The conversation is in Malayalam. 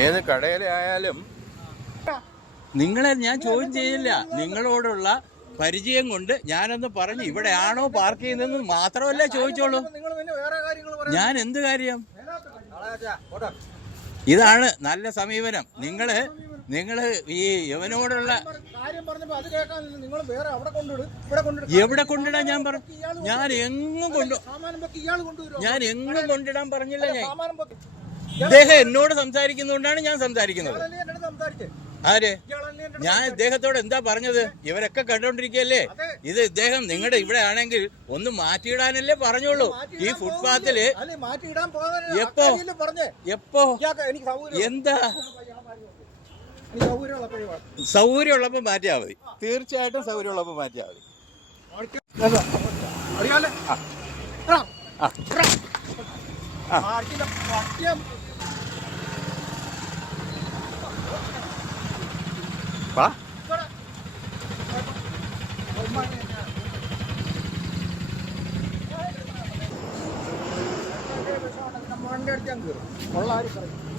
ഏത് കടയിലായാലും നിങ്ങളെ ഞാൻ ചോദ്യം ചെയ്യില്ല. നിങ്ങളോടുള്ള പരിചയം കൊണ്ട് ഞാനൊന്ന് പറഞ്ഞു ഇവിടെ ആണോ പാർക്ക് ചെയ്യുന്നതെന്ന് മാത്രമല്ല ചോദിച്ചോളൂ. ഞാൻ എന്ത് കാര്യം? ഇതാണ് നല്ല സമീപനം. നിങ്ങൾ നിങ്ങൾ ഈ യവനോടുള്ള നിങ്ങൾ എവിടെ കൊണ്ടിടാൻ ഞാൻ പറഞ്ഞു ഞാൻ എങ്ങും കൊണ്ടു ഞാൻ എങ്ങും കൊണ്ടിടാൻ പറഞ്ഞില്ല ഞാൻ. ഇദ്ദേഹം എന്നോട് സംസാരിക്കുന്നതുകൊണ്ടാണ് ഞാൻ സംസാരിക്കുന്നത്. ആര്? ഞാൻ ഇദ്ദേഹത്തോട് എന്താ പറഞ്ഞത്? ഇവരൊക്കെ കണ്ടോണ്ടിരിക്കല്ലേ ഇത് ഇദ്ദേഹം നിങ്ങളുടെ ഇവിടെ ആണെങ്കിൽ ഒന്ന് മാറ്റിയിടാനല്ലേ പറഞ്ഞോളൂ ഈ ഫുട്പാത്തിൽ എപ്പോ? എപ്പോ? എന്താ? എനിക്ക് സൗകര്യമുള്ളപ്പോഴേ വേണം. സൗകര്യമുള്ളപ്പോ മാറ്റിയാ മതി. തീർച്ചയായിട്ടും സൗകര്യമുള്ളപ്പോ മാറ്റിയാൽ മതി. ആരും പറയും